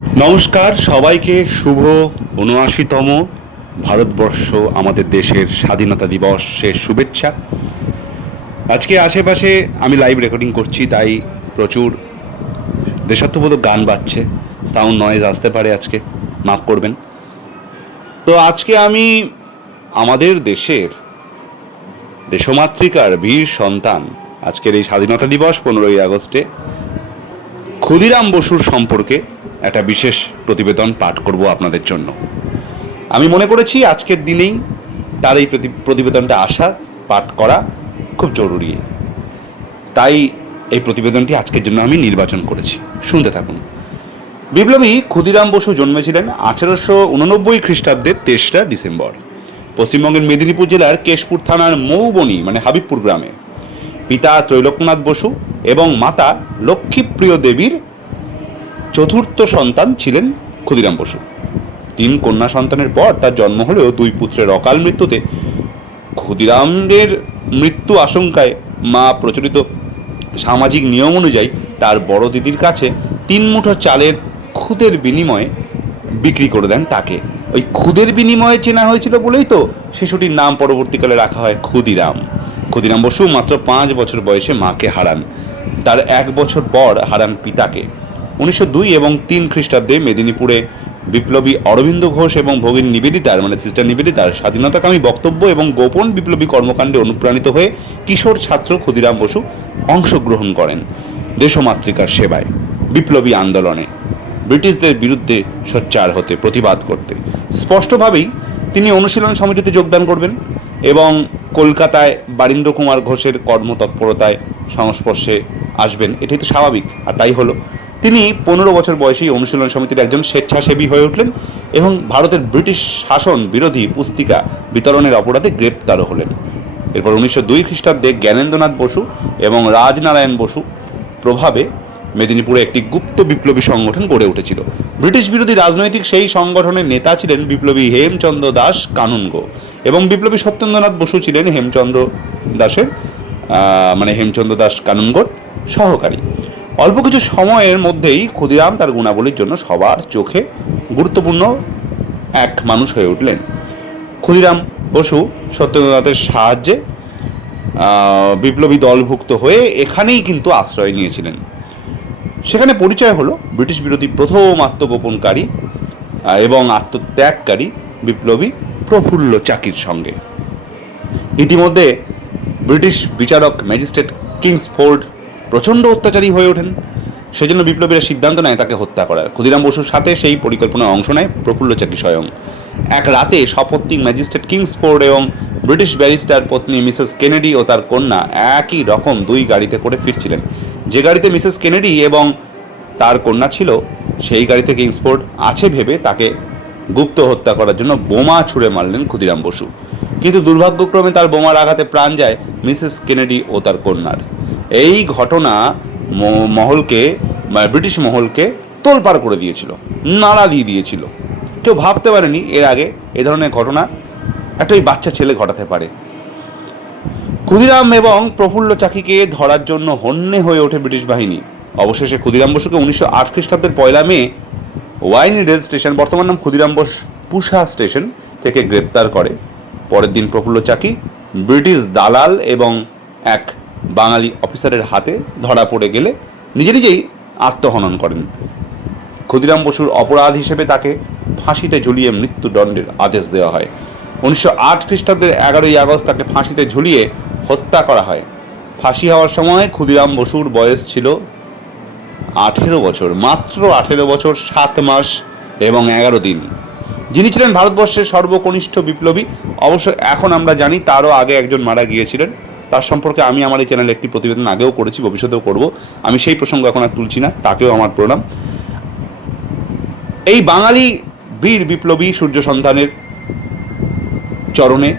নমস্কার, সবাইকে শুভ উনআশিতম ভারতবর্ষ আমাদের দেশের স্বাধীনতা দিবসের শুভেচ্ছা। আজকে আশেপাশে আমি লাইভ রেকর্ডিং করছি, তাই প্রচুর দেশাত্মবোধক গান বাজছে সাউন্ড নয়েজ আসতে পারে আজকে, মাফ করবেন। তো আজকে আমি আমাদের দেশের দেশমাতৃকার বীর সন্তান, আজকের এই স্বাধীনতা দিবস, পনেরোই আগস্টে, ক্ষুদিরাম বসুর সম্পর্কে একটা বিশেষ প্রতিবেদন পাঠ করব আপনাদের জন্য। আমি মনে করেছি আজকের দিনেই তার এই প্রতিবেদনটা আসা, পাঠ করা খুব জরুরি। তাই এই প্রতিবেদনটি আজকের জন্য আমি নির্বাচন করেছি। শুনতে থাকুন। বিপ্লবী ক্ষুদিরাম বসু জন্মেছিলেন আঠেরোশো উননব্বই খ্রিস্টাব্দের তেসরা ডিসেম্বর, পশ্চিমবঙ্গের মেদিনীপুর জেলার কেশপুর থানার মৌবনি মানে হাবিবপুর গ্রামে। পিতা ত্রৈলোকনাথ বসু এবং মাতা লক্ষ্মীপ্রিয় দেবীর চতুর্থ সন্তান ছিলেন ক্ষুদিরাম বসু। তিন কন্যা সন্তানের পর তার জন্ম হলেও দুই পুত্রের অকাল মৃত্যুতে ক্ষুদিরামের মৃত্যু আশঙ্কায় মা প্রচলিত। সামাজিক নিয়ম অনুযায়ী তার বড় দিদির কাছে তিন মুঠো চালের খুদের বিনিময়ে বিক্রি করে দেন তাকে। ওই খুদের বিনিময়ে চেনা হয়েছিল বলেই তো শিশুটির নাম পরবর্তীকালে রাখা হয় ক্ষুদিরাম। ক্ষুদিরাম বসু মাত্র পাঁচ বছর বয়সে মাকে হারান। তার এক বছর পর হারান পিতাকে। উনিশশো দুই এবং তিন খ্রিস্টাব্দে মেদিনীপুরে বিপ্লবী অরবিন্দ ঘোষ এবং ভগিন নিবেদিতার মানে সিস্টার নিবেদিতার স্বাধীনতাকামী বক্তব্য এবং গোপন বিপ্লবী কর্মকাণ্ডে অনুপ্রাণিত হয়ে কিশোর ছাত্র ক্ষুদিরাম বসু অংশগ্রহণ করেন দেশমাতৃকার সেবায় বিপ্লবী আন্দোলনে। ব্রিটিশদের বিরুদ্ধে সোচ্চার হতে, প্রতিবাদ করতে। স্পষ্টভাবেই তিনি অনুশীলন সমিতিতে যোগদান করবেন এবং কলকাতায় বারীন্দ্র কুমার ঘোষের কর্মতৎপরতায় সংস্পর্শে আসবেন। এটাই তো স্বাভাবিক, আর তাই হলো। তিনি পনেরো বছর বয়সেই অনুশীলন সমিতির একজন স্বেচ্ছাসেবী হয়ে উঠলেন এবং ভারতের ব্রিটিশ শাসন বিরোধী পুস্তিকা বিতরণের অপরাধে গ্রেপ্তারও হলেন। এরপর উনিশশো দুই খ্রিস্টাব্দে জ্ঞানেন্দ্রনাথ বসু এবং রাজনারায়ণ বসু প্রভাবে মেদিনীপুরে একটি গুপ্ত বিপ্লবী সংগঠন গড়ে উঠেছিল। ব্রিটিশ বিরোধী রাজনৈতিক সেই সংগঠনের নেতা ছিলেন বিপ্লবী হেমচন্দ্র দাস কানুনগো এবং বিপ্লবী সত্যেন্দ্রনাথ বসু ছিলেন হেমচন্দ্র দাসের মানে হেমচন্দ্র দাস কানুনগোর সহকারী। অল্প কিছু সময়ের মধ্যেই ক্ষুদিরাম তার গুণাবলীর জন্য সবার চোখে গুরুত্বপূর্ণ এক মানুষ হয়ে উঠলেন। ক্ষুদিরাম বসু সত্যেন্দ্রনাথের সাহায্যে বিপ্লবী দলভুক্ত হয়ে এখানেই কিন্তু আশ্রয় নিয়েছিলেন। সেখানে পরিচয় হলো ব্রিটিশ বিরোধী প্রথম আত্মগোপনকারী এবং আত্মত্যাগকারী বিপ্লবী প্রফুল্ল চাকির সঙ্গে। ইতিমধ্যে ব্রিটিশ বিচারক ম্যাজিস্ট্রেট কিংসফোর্ড প্রচণ্ড অত্যাচারী হয়ে ওঠেন। সেজন্য বিপ্লবীরা সিদ্ধান্ত নেয় তাকে হত্যা করার। ক্ষুদিরাম বসুর সাথে সেই পরিকল্পনায় অংশ নেয় প্রফুল্ল চাকি স্বয়ং। এক রাতে সপত্নিক ম্যাজিস্ট্রেট কিংসফোর্ড এবং ব্রিটিশ ব্যারিস্টার পত্নী মিসেস কেনেডি ও তার কন্যা একই রকম দুই গাড়িতে করে ফিরছিলেন। যে গাড়িতে মিসেস কেনেডি এবং তার কন্যা ছিল, সেই গাড়িতে কিংসফোর্ড আছে ভেবে তাকে গুপ্ত হত্যা করার জন্য বোমা ছুঁড়ে মারলেন ক্ষুদিরাম বসু। কিন্তু দুর্ভাগ্যক্রমে তার বোমার আঘাতে প্রাণ যায় মিসেস কেনেডি ও তার কন্যার। এই ঘটনা মহলকে ব্রিটিশ মহলকে তোলপাড় করে দিয়েছিল, নাড়া দিয়ে দিয়েছিল। কেউ ভাবতে পারেনি এর আগে এ ধরনের ঘটনা একটা ওই বাচ্চা ছেলে ঘটাতে পারে। ক্ষুদিরাম এবং প্রফুল্ল চাকিকে ধরার জন্য হন্যে হয়ে ওঠে ব্রিটিশ বাহিনী। অবশেষে ক্ষুদিরাম বসুকে উনিশশো আট খ্রিস্টাব্দের পয়লা মে ওয়াইনি রেল স্টেশন, বর্তমান নাম ক্ষুদিরাম বোস পুষা স্টেশন থেকে গ্রেপ্তার করে। পরের দিন প্রফুল্ল চাকি ব্রিটিশ দালাল এবং এক বাঙালি অফিসারের হাতে ধরা পড়ে গেলে নিজে নিজেই আত্মহনন করেন। ক্ষুদিরাম বসুর অপরাধ হিসেবে তাকে ফাঁসিতে ঝুলিয়ে মৃত্যুদণ্ডের আদেশ দেওয়া হয়। উনিশশো আট খ্রিস্টাব্দের এগারোই আগস্ট তাকে ফাঁসিতে ঝুলিয়ে হত্যা করা হয়। ফাঁসি হওয়ার সময় ক্ষুদিরাম বসুর বয়স ছিল আঠেরো বছর, মাত্র আঠেরো বছর, সাত মাস এবং এগারো দিন। যিনি ছিলেন ভারতবর্ষের সর্বকনিষ্ঠ বিপ্লবী, অবশ্য এখন আমরা জানি তারও আগে একজন মারা গিয়েছিলেন। তার সম্পর্কে আমি আমার এই চ্যানেলে একটি প্রতিবেদন আগেও করেছি, ভবিষ্যতেও করব। আমি সেই প্রসঙ্গ এখন আর তুলছি না, তাকেও আমার প্রণাম। এই বাঙালি বীর বিপ্লবী সূর্য সন্তানের চরণে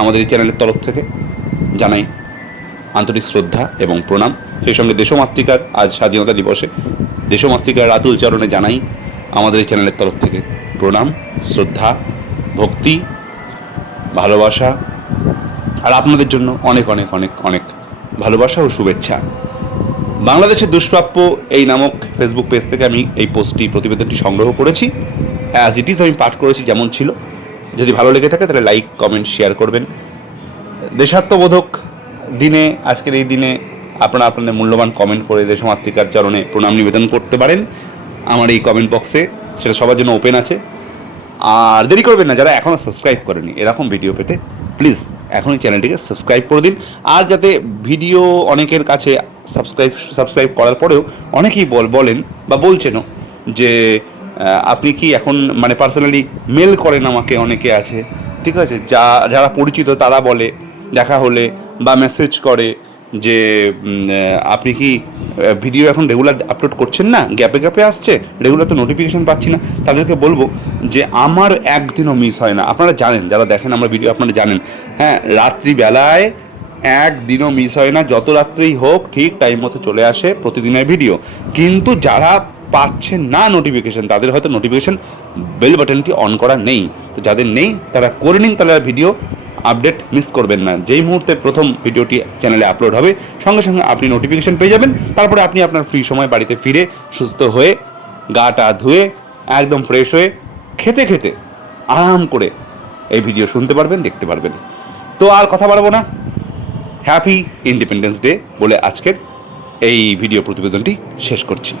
আমাদের এই চ্যানেলের তরফ থেকে জানাই আন্তরিক শ্রদ্ধা এবং প্রণাম। সেই সঙ্গে দেশমাতৃকার আজ স্বাধীনতা দিবসে দেশমাতৃকার রাতুল চরণে জানাই আমাদের এই চ্যানেলের তরফ থেকে প্রণাম, শ্রদ্ধা, ভক্তি, ভালোবাসা আর আপনাদের জন্য অনেক অনেক অনেক অনেক ভালোবাসা ও শুভেচ্ছা। বাংলাদেশের দুষ্প্রাপ্য এই নামক ফেসবুক পেজ থেকে আমি এই পোস্টটি প্রতিবেদনটি সংগ্রহ করেছি। অ্যাজ ইট ইজ আমি পাঠ করেছি যেমন ছিল। যদি ভালো লেগে থাকে, তাহলে লাইক কমেন্ট শেয়ার করবেন। দেশাত্মবোধক দিনে, আজকের এই দিনে আপনারা আপনাদের মূল্যবান কমেন্ট করে দেশমাতৃকার চরণে প্রণাম নিবেদন করতে পারেন। আমার এই কমেন্ট বক্সে সেটা সবার জন্য ওপেন আছে। আর দেরি করবেন না, যারা এখনও সাবস্ক্রাইব করেনি, এরকম ভিডিও পেতে প্লিজ এখনই চ্যানেলটিকে সাবস্ক্রাইব করে দিন। আর যাতে ভিডিও অনেকের কাছে সাবস্ক্রাইব সাবস্ক্রাইব করার পরেও অনেকেই বল, বলেন বা বলছেনও যে আপনি কি এখন মানে পার্সোনালি মেল করেন আমাকে, অনেকে আছে, ঠিক আছে? যা, যারা পরিচিত তারা বলে, দেখা হলে বা মেসেজ করে যে আপনি কি ভিডিও এখন রেগুলার আপলোড করছেন না? গ্যাপে গ্যাপে আসছে? রেগুলার তো নোটিফিকেশন পাচ্ছি না। তাদেরকে বলব যে আমার একদিনও মিস হয় না। আপনারা জানেন, যারা দেখেন আমার ভিডিও আপনারা জানেন। হ্যাঁ রাত্রিবেলায় একদিনও মিস হয় না। যত রাত্রেই হোক, ঠিক টাইম মতো চলে আসে প্রতিদিনের ভিডিও কিন্তু যারা পাচ্ছেন না নোটিফিকেশন তাদের হয়তো নোটিফিকেশন বেল বাটনটি অন করা নেই। তো যাদের নেই, তারা করে নিন তাহলে ভিডিও আপডেট মিস করবেন না। যেই মুহূর্তে প্রথম ভিডিওটি চ্যানেলে আপলোড হবে, সঙ্গে সঙ্গে আপনি নোটিফিকেশন পেয়ে যাবেন। তারপরে আপনি আপনার ফ্রি সময় বাড়িতে ফিরে সুস্থ হয়ে গা টা ধুয়ে, একদম ফ্রেশ হয়ে, খেতে খেতে আরাম করে এই ভিডিও শুনতে পারবেন, দেখতে পারবেন। তো আর কথা বাড়াবো না। হ্যাপি ইন্ডিপেন্ডেন্স ডে বলে আজকের এই ভিডিও প্রতিবেদনটি শেষ করছি।